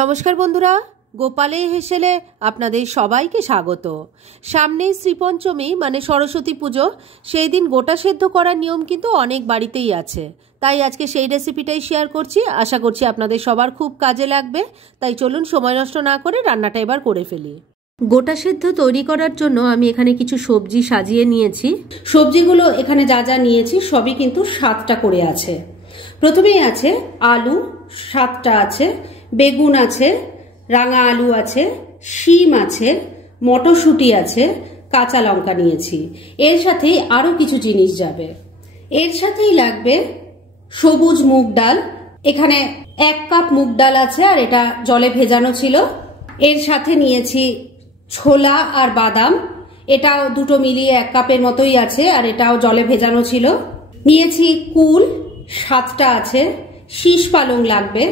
নমস্কার বন্ধুরা, গোপালে হেসেলে আপনাদের সবাইকে স্বাগত। সামনেই শ্রীপঞ্চমী মানে সরস্বতী পুজো। সেই দিন গোটা সেদ্ধ করার নিয়ম কিন্তু অনেক বাড়িতেই আছে, তাই আজকে সেই রেসিপিটাই শেয়ার করছি। আশা করছি আপনাদের সবার খুব কাজে লাগবে। তাই চলুন সময় নষ্ট না করে রান্নাটা এবার করে ফেলি। গোটা সেদ্ধ তৈরি করার জন্য আমি এখানে কিছু সবজি সাজিয়ে নিয়েছি। সবজিগুলো এখানে যা যা নিয়েছি সবই কিন্তু 7টা করে আছে। প্রথমেই আছে আলু, 7টা আছে, বেগুন আছে, রাঙা আলু আছে, শিম আছে, মটরশুঁটি আছে, কাঁচা লঙ্কা নিয়েছি। এর সাথেই আরো কিছু জিনিস যাবে। এর সাথেই লাগবে সবুজ মুগ ডাল। এখানে 1 কাপ মুগ ডাল আছে আর এটা জলে ভেজানো ছিল। এর সাথে নিয়েছি ছোলা আর বাদাম, এটাও দুটো মিলিয়ে 1 কাপের মতোই আছে আর এটাও জলে ভেজানো ছিল। নিয়েছি কুল, 7টা আছে। শীষ পালং লাগবে।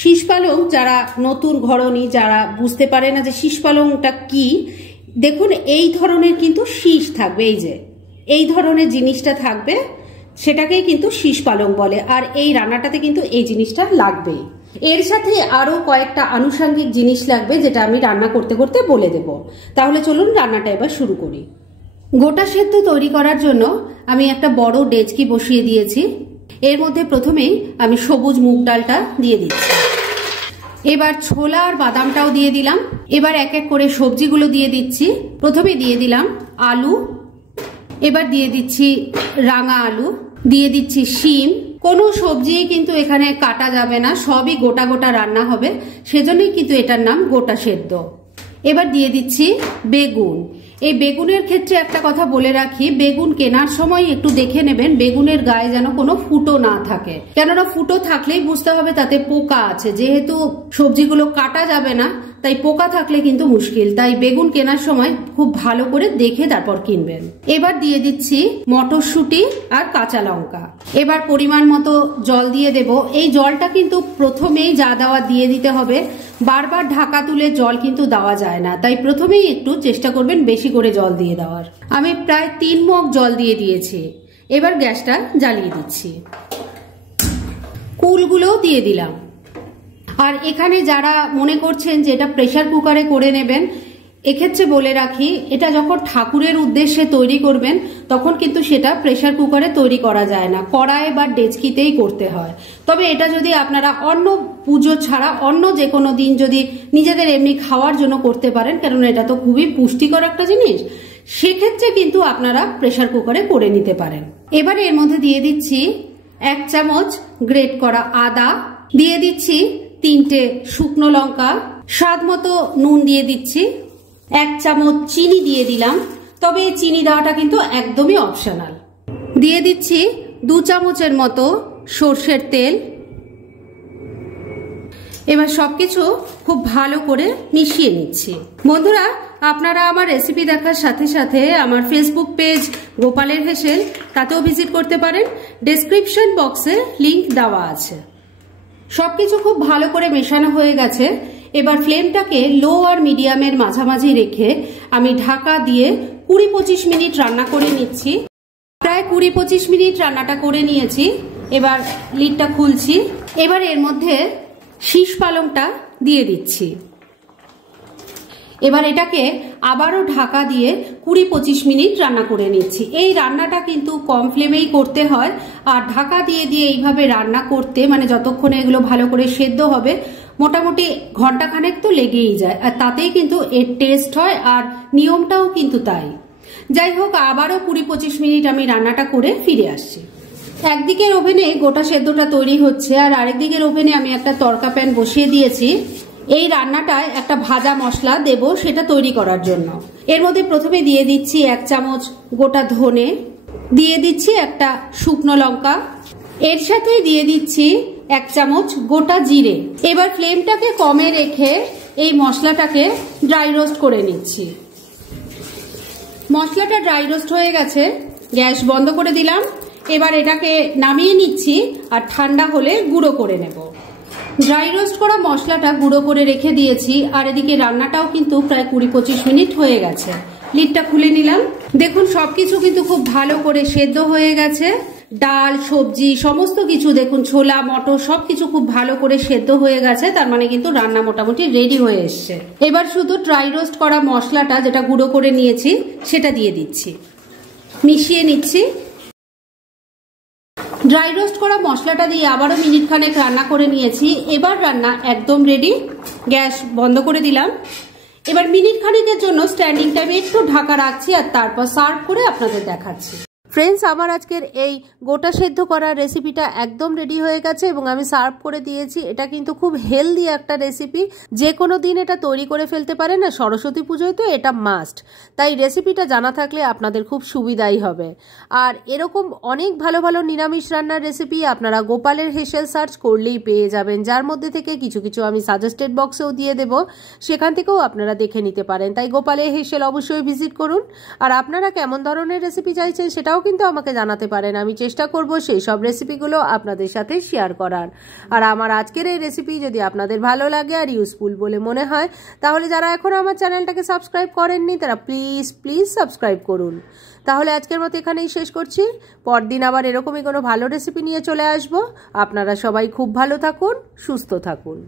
শীষ পালং যারা নতুন ঘরণী, যারা বুঝতে পারে না যে শীষ পালংটা কি, দেখুন এই ধরনের কিন্তু শীষ থাকবে, এই ধরনের জিনিসটা থাকবে, সেটাকেই কিন্তু শীষ পালং বলে। আর এই রান্নাটাতে কিন্তু এই জিনিসটা লাগবে। এর সাথে আরো কয়েকটা আনুষঙ্গিক জিনিস লাগবে যেটা আমি রান্না করতে করতে বলে দেব। তাহলে চলুন রান্নাটা এবার শুরু করি। গোটা সেদ্ধ তৈরি করার জন্য আমি একটা বড় ডেচকি বসিয়ে দিয়েছি। এর মধ্যে প্রথমেই আমি সবুজ মুগ ডালটা দিয়ে দিচ্ছি। এবার ছোলা আর বাদামটাও দিয়ে দিলাম। এবার এক এক করে সবজিগুলো দিয়ে দিচ্ছি। প্রথমে দিয়ে দিলাম আলু, এবার দিয়ে দিচ্ছি রাঙা আলু, দিয়ে দিচ্ছি শিম। কোনো সবজি কিন্তু এখানে কাটা যাবে না, সবই গোটা গোটা রান্না হবে, সেজন্যই কিন্তু এটার নাম গোটা সেদ্ধ। এবার দিয়ে দিচ্ছি বেগুন। এই বেগুনের ক্ষেত্রে একটা কথা বলে রাখি, বেগুন কেনার সময় একটু দেখে নেবেন বেগুনের গায়ে যেন কোনো ফুটো না থাকে, কেননা ফুটো থাকলেই বুঝতে হবে তাতে পোকা আছে। যেহেতু সবজিগুলো কাটা যাবে না, তাই পোকা থাকলে কিন্তু মুশকিল। তাই বেগুন কেনার সময় খুব ভালো করে দেখে তারপর কিনবেন। এবার দিয়ে দিচ্ছি মটরশুঁটি আর কাঁচা লঙ্কা। এবার পরিমাণ মতো জল দিয়ে দেব। এই জলটা কিন্তু প্রথমেই যা দেওয়া দিয়ে দিতে হবে, বারবার ঢাকা তুলে জল কিন্তু দেওয়া যায় না, তাই প্রথমেই একটু চেষ্টা করবেন বেশি করে জল দিয়ে দেওয়ার। আমি প্রায় 3 মগ জল দিয়ে দিয়েছি। এবার গ্যাসটা জ্বালিয়ে দিচ্ছি। কুলগুলোও দিয়ে দিলাম। আর এখানে যারা মনে করছেন যে এটা প্রেসার কুকারে করে নেবেন, এক্ষেত্রে বলে রাখি এটা যখন ঠাকুরের উদ্দেশ্যে তৈরি করবেন তখন কিন্তু সেটা প্রেসার কুকারে তৈরি করা যায় না, কড়াই বা ডেচকিতেই করতে হয়। তবে এটা যদি আপনারা অন্য পুজো ছাড়া অন্য যে কোনো দিন যদি নিজেদের এমনি খাওয়ার জন্য করতে পারেন, কেননা এটা তো খুবই পুষ্টিকর একটা জিনিস, সেক্ষেত্রে কিন্তু আপনারা প্রেসার কুকারে করে নিতে পারেন। এবারে এর মধ্যে দিয়ে দিচ্ছি 1 চামচ গ্রেট করা আদা, দিয়ে দিচ্ছি 3টে শুকনো লঙ্কা, স্বাদ মতো নুন দিয়ে দিচ্ছি, 1 চামচ চিনি দিয়ে দিলাম, তবে এই চিনি দেওয়াটা কিন্তু একদমই অপশনাল। দিয়ে দিচ্ছি 2 চামচের মতো সর্ষের তেল। এবার সবকিছু খুব ভালো করে মিশিয়ে নিচ্ছি। বন্ধুরা, আপনারা আমার রেসিপি দেখার সাথে সাথে আমার ফেসবুক পেজ গোপালের হেসেল, তাতেও ভিজিট করতে পারেন। ডেসক্রিপশন বক্সে লিংক দেওয়া আছে। সবকিছু খুব ভালো করে মেশানো হয়ে গেছে। এবার ফ্লেমটাকে লো আর মিডিয়ামের মাঝামাঝি রেখে আমি ঢাকা দিয়ে 20-25 মিনিট রান্না করে নিচ্ছি। প্রায় 20-25 মিনিট রান্নাটা করে নিয়েছি। এবার লিডটা খুলছি। এবার এর মধ্যে শীষ পালংটা দিয়ে দিচ্ছি। এবার এটাকে আবারও ঢাকা দিয়ে 20-25 মিনিট রান্না করে নিচ্ছি। এই রান্নাটা কিন্তু কম ফ্লেমেই করতে হয়, আর ঢাকা দিয়ে দিয়ে এইভাবে রান্না করতে মানে যতক্ষণে এগুলো ভালো করে সেদ্ধ হবে মোটামুটি ঘন্টাখানেক তো লেগেই যায়, আর তাতেই কিন্তু এর টেস্ট হয়, আর নিয়মটাও কিন্তু তাই। যাই হোক, আবারও 20-25 মিনিট আমি রান্নাটা করে ফিরে আসছি। একদিকের ওভেনে গোটা সেদ্ধটা তৈরি হচ্ছে আর আরেকদিকের ওভেনে আমি একটা তড়কা প্যান বসিয়ে দিয়েছি। এই রান্নাটায় একটা ভাজা মশলা দেব, সেটা তৈরি করার জন্য। এর মধ্যে প্রথমে দিয়ে দিচ্ছি 1 চামচ গোটা ধনে, দিয়ে দিচ্ছি একটা শুকনো লঙ্কা, এর সাথেই দিয়ে দিচ্ছি 1 চামচ গোটা জিরে। এবার ফ্লেমটাকে কমে রেখে এই মশলাটাকে ড্রাই রোস্ট করে নিচ্ছি। মশলাটা ড্রাই রোস্ট হয়ে গেছে, গ্যাস বন্ধ করে দিলাম। এবার এটাকে নামিয়ে নিচ্ছি আর ঠান্ডা হলে গুঁড়ো করে নেব। ড্রাই রোস্ট করা মশলাটা গুঁড়ো করে রেখে দিয়েছি, আর এদিকে রান্নাটাও কিন্তু প্রায় 20-25 মিনিট হয়ে গেছে। লিডটা খুলে নিলাম। দেখুন সবকিছু কিন্তু খুব ভালো করে সেদ্ধ হয়ে গেছে। ডাল সবজি সমস্ত কিছু দেখুন, ছোলা মটর সবকিছু খুব ভালো করে সেদ্ধ হয়ে গেছে, তার মানে কিন্তু রান্না মোটামুটি রেডি হয়ে এসছে। এবার শুধু ড্রাই রোস্ট করা মশলাটা যেটা গুঁড়ো করে নিয়েছি সেটা দিয়ে দিচ্ছি, মিশিয়ে নিচ্ছি। ড্রাই রোস্ট করা মশলাটা দিয়ে আবারও মিনিট খানেক রান্না করে নিয়েছি। এবার রান্না একদম রেডি, গ্যাস বন্ধ করে দিলাম। এবার মিনিট খানেকের জন্য স্ট্যান্ডিং টাইমে একটু ঢাকা রাখছি আর তারপর সার্ভ করে আপনাদের দেখাচ্ছি। ফ্রেন্ডস, আমার আজকের এই গোটা সেদ্ধ করা রেসিপিটা একদম রেডি হয়ে গেছে এবং আমি সার্ভ করে দিয়েছি। এটা কিন্তু খুব হেলদি একটা রেসিপি, যে কোনো দিন এটা তৈরি করে ফেলতে পারেন। না সরস্বতী পুজোয় তো এটা মাস্ট, তাই রেসিপিটা জানা থাকলে আপনাদের খুব সুবিধাই হবে। আর এরকম অনেক ভালো ভালো নিরামিষ রান্নার রেসিপি আপনারা গোপালের হেসেল সার্চ করলেই পেয়ে যাবেন, যার মধ্যে থেকে কিছু কিছু আমি সাজেস্টেড বক্সেও দিয়ে দেব, সেখান থেকেও আপনারা দেখে নিতে পারেন। তাই গোপালের হেসেল অবশ্যই ভিজিট করুন। আর আপনারা কেমন ধরনের রেসিপি চাইছেন সেটাও কিন্তু আমাকে জানাতে পারেন, আমি চেষ্টা করব সেই সব রেসিপিগুলো আপনাদের সাথে শেয়ার করার। আর আমার আজকের এই রেসিপি যদি আপনাদের ভালো লাগে আর ইউজফুল বলে মনে হয়, তাহলে যারা এখন আমার চ্যানেলটাকে সাবস্ক্রাইব করেননি তারা প্লিজ প্লিজ সাবস্ক্রাইব করুন। তাহলে আজকের মতো এখানেই শেষ করছি, পরদিন আবার এরকমই কোনো ভালো রেসিপি নিয়ে চলে আসব। আপনারা সবাই খুব ভালো থাকুন, সুস্থ থাকুন।